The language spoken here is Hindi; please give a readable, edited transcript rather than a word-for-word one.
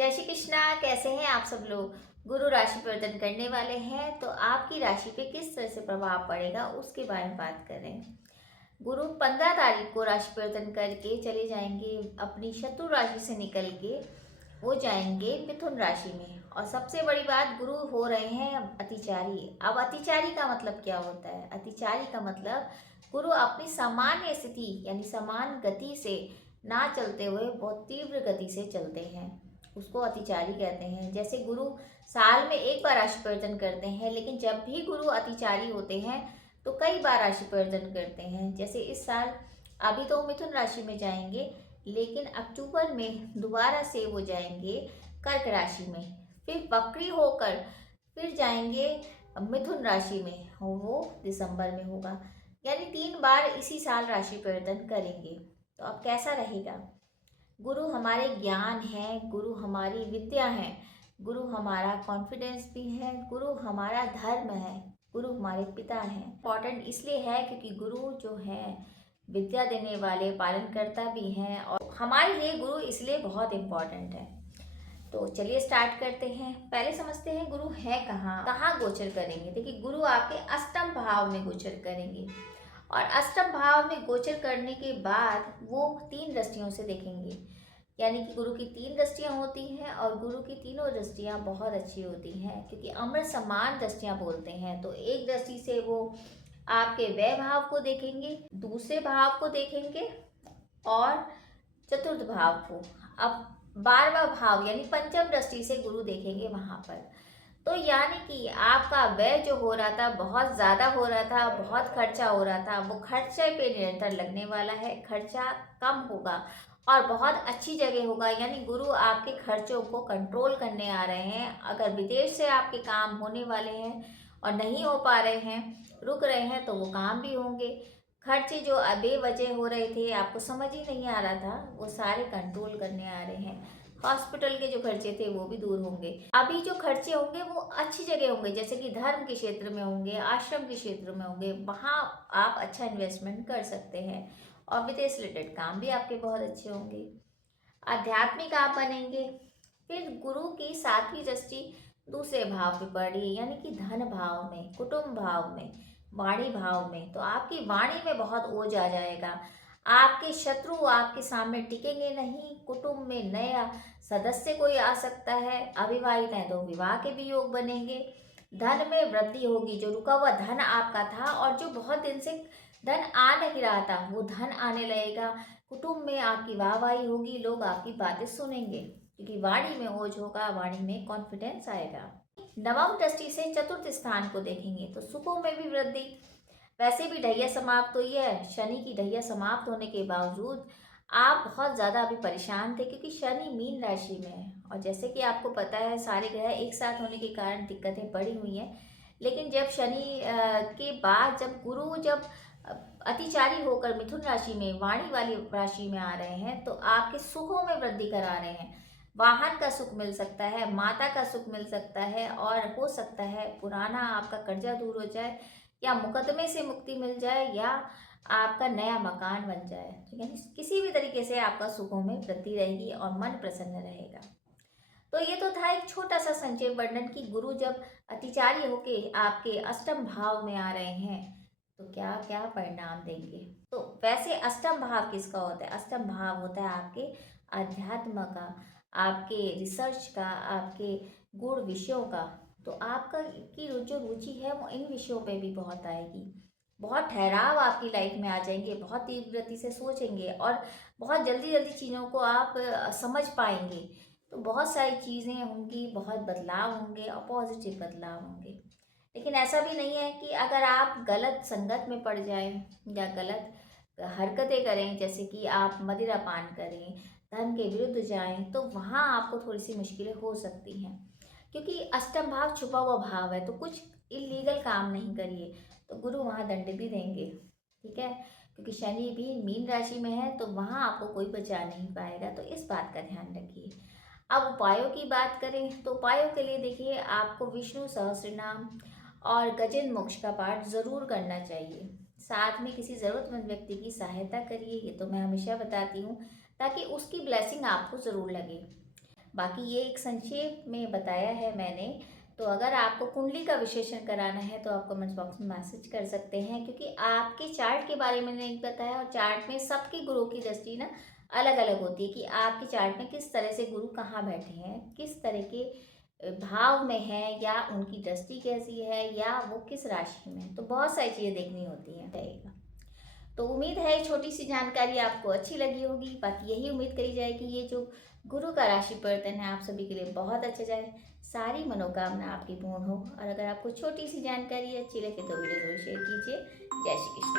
जय श्री कृष्णा। कैसे हैं आप सब लोग। गुरु राशि परिवर्तन करने वाले हैं तो आपकी राशि पे किस तरह से प्रभाव पड़ेगा उसके बारे में बात करें। गुरु 15 तारीख को राशि परिवर्तन करके चले जाएंगे, अपनी शत्रु राशि से निकल के वो जाएंगे मिथुन राशि में। और सबसे बड़ी बात, गुरु हो रहे हैं अतिचारी। अब अतिचारी का मतलब क्या होता है? अतिचारी का मतलब गुरु अपनी सामान्य स्थिति यानी समान गति से ना चलते हुए बहुत तीव्र गति से चलते हैं, उसको अतिचारी कहते हैं। जैसे गुरु साल में एक बार राशि परिवर्तन करते हैं, लेकिन जब भी गुरु अतिचारी होते हैं तो कई बार राशि परिवर्तन करते हैं। जैसे इस साल अभी तो मिथुन राशि में जाएंगे, लेकिन अक्टूबर में दोबारा से वो जाएंगे कर्क राशि में, फिर वक्री होकर फिर जाएंगे मिथुन राशि में, वो दिसंबर में होगा। यानी 3 बार इसी साल राशि परिवर्तन करेंगे। तो अब कैसा रहेगा? गुरु हमारे ज्ञान है, गुरु हमारी विद्या है, गुरु हमारा कॉन्फिडेंस भी है, गुरु हमारा धर्म है, गुरु हमारे पिता हैं। इम्पॉर्टेंट इसलिए है क्योंकि गुरु जो है विद्या देने वाले पालनकर्ता भी हैं, और हमारे लिए गुरु इसलिए बहुत इम्पॉर्टेंट है। तो चलिए स्टार्ट करते हैं। पहले समझते हैं गुरु है कहाँ कहाँ गोचर करेंगे। देखिए, गुरु आपके अष्टम भाव में गोचर करेंगे, और अष्टम भाव में गोचर करने के बाद वो 3 दृष्टियों से देखेंगे। यानी कि गुरु की 3 दृष्टियां होती हैं, और गुरु की तीनों दृष्टियां बहुत अच्छी होती हैं, क्योंकि अमृत समान दृष्टियां बोलते हैं। तो एक दृष्टि से वो आपके व्यय भाव को देखेंगे, दूसरे भाव को देखेंगे, और चतुर्थ भाव को। अब 12वां भाव यानी पंचम दृष्टि से गुरु देखेंगे वहां पर। तो यानी कि आपका व्यय जो हो रहा था, बहुत ज़्यादा हो रहा था, बहुत खर्चा हो रहा था, वो खर्चे पे निरंतर लगने वाला है। खर्चा कम होगा और बहुत अच्छी जगह होगा। यानी गुरु आपके खर्चों को कंट्रोल करने आ रहे हैं। अगर विदेश से आपके काम होने वाले हैं और नहीं हो पा रहे हैं, रुक रहे हैं, तो वो काम भी होंगे। खर्चे जो बेवजह हो रहे थे, आपको समझ ही नहीं आ रहा था, वो सारे कंट्रोल करने आ रहे हैं। हॉस्पिटल के जो खर्चे थे वो भी दूर होंगे। अभी जो खर्चे होंगे वो अच्छी जगह होंगे, जैसे कि धर्म के क्षेत्र में होंगे, आश्रम के क्षेत्र में होंगे, वहाँ आप अच्छा इन्वेस्टमेंट कर सकते हैं। और विदेश रिलेटेड काम भी आपके बहुत अच्छे होंगे। आध्यात्मिक आप बनेंगे। फिर गुरु की 7वीं दृष्टि दूसरे भाव पे पड़ रही है, यानी कि धन भाव में, कुटुंब भाव में, वाणी भाव में। तो आपकी वाणी में बहुत ओज आ जाएगा। आपके शत्रु आपके सामने टिकेंगे नहीं। कुटुंब में नया सदस्य कोई आ सकता है। अविवाहित हैं तो विवाह के भी योग बनेंगे। धन में वृद्धि होगी। जो रुका हुआ धन आपका था और जो बहुत दिन से धन आ नहीं रहा था, वो धन आने लगेगा। कुटुंब में आपकी वाहवाही होगी, लोग आपकी बातें सुनेंगे, क्योंकि वाणी में ओज होगा, वाणी में कॉन्फिडेंस आएगा। नवम दृष्टि से चतुर्थ स्थान को देखेंगे तो सुखों में भी वृद्धि। वैसे भी ढैया समाप्त हुई है। शनि की ढैया समाप्त होने के बावजूद आप बहुत ज़्यादा अभी परेशान थे, क्योंकि शनि मीन राशि में है, और जैसे कि आपको पता है सारे ग्रह एक साथ होने के कारण दिक्कतें पड़ी हुई हैं। लेकिन जब शनि के बाद जब गुरु जब अतिचारी होकर मिथुन राशि में, वाणी वाली राशि में आ रहे हैं, तो आपके सुखों में वृद्धि करा रहे हैं। वाहन का सुख मिल सकता है, माता का सुख मिल सकता है, और हो सकता है पुराना आपका कर्जा दूर हो जाए, या मुकदमे से मुक्ति मिल जाए, या आपका नया मकान बन जाए। तो यानी किसी भी तरीके से आपका सुखों में वृद्धि रहेगी और मन प्रसन्न रहेगा। तो ये तो था एक छोटा सा संक्षेप वर्णन कि गुरु जब अतिचारी होके आपके अष्टम भाव में आ रहे हैं तो क्या क्या परिणाम देंगे। तो वैसे अष्टम भाव किसका होता है? अष्टम भाव होता है आपके अध्यात्म का, आपके रिसर्च का, आपके गुण विषयों का। तो आपका की जो रुचि है वो इन विषयों पे भी बहुत आएगी। बहुत ठहराव आपकी लाइफ में आ जाएंगे, बहुत तीव्र गति से सोचेंगे, और बहुत जल्दी जल्दी चीज़ों को आप समझ पाएंगे। तो बहुत सारी चीज़ें होंगी, बहुत बदलाव होंगे, और पॉजिटिव बदलाव होंगे। लेकिन ऐसा भी नहीं है कि अगर आप गलत संगत में पड़ जाएं या गलत हरकतें करें, जैसे कि आप मदिरा पान करें, धर्म के विरुद्ध जाएं, तो वहाँ आपको थोड़ी सी मुश्किलें हो सकती हैं, क्योंकि अष्टम भाव छुपा हुआ भाव है। तो कुछ इलीगल काम नहीं करिए, तो गुरु वहाँ दंड भी देंगे। ठीक है, क्योंकि शनि भी मीन राशि में है, तो वहाँ आपको कोई बचा नहीं पाएगा। तो इस बात का ध्यान रखिए। अब उपायों की बात करें तो उपायों के लिए देखिए, आपको विष्णु सहस्त्रनाम और गजेंद्र मोक्ष का पाठ ज़रूर करना चाहिए। साथ में किसी ज़रूरतमंद व्यक्ति की सहायता करिए, ये तो मैं हमेशा बताती हूँ, ताकि उसकी ब्लेसिंग आपको ज़रूर लगे। बाकी ये एक संक्षेप में बताया है मैंने। तो अगर आपको कुंडली का विश्लेषण कराना है तो आप कमेंट बॉक्स में मैसेज कर सकते हैं, क्योंकि आपके चार्ट के बारे में नहीं बताया, और चार्ट में सबकी गुरु की दृष्टि ना अलग अलग होती है कि आपके चार्ट में किस तरह से गुरु कहाँ बैठे हैं, किस तरह के भाव में है, या उनकी दृष्टि कैसी है, या वो किस राशि में है। तो बहुत सारी चीज़ें देखनी होती हैं रहेगा। तो उम्मीद है ये छोटी सी जानकारी आपको अच्छी लगी होगी। बाकी यही उम्मीद करी जाए कि ये जो गुरु का राशि परिवर्तन है आप सभी के लिए बहुत अच्छा जाए, सारी मनोकामना आपकी पूर्ण हो। और अगर आपको छोटी सी जानकारी अच्छी लगे तो वीडियो जरूर शेयर कीजिए। जय श्री कृष्ण।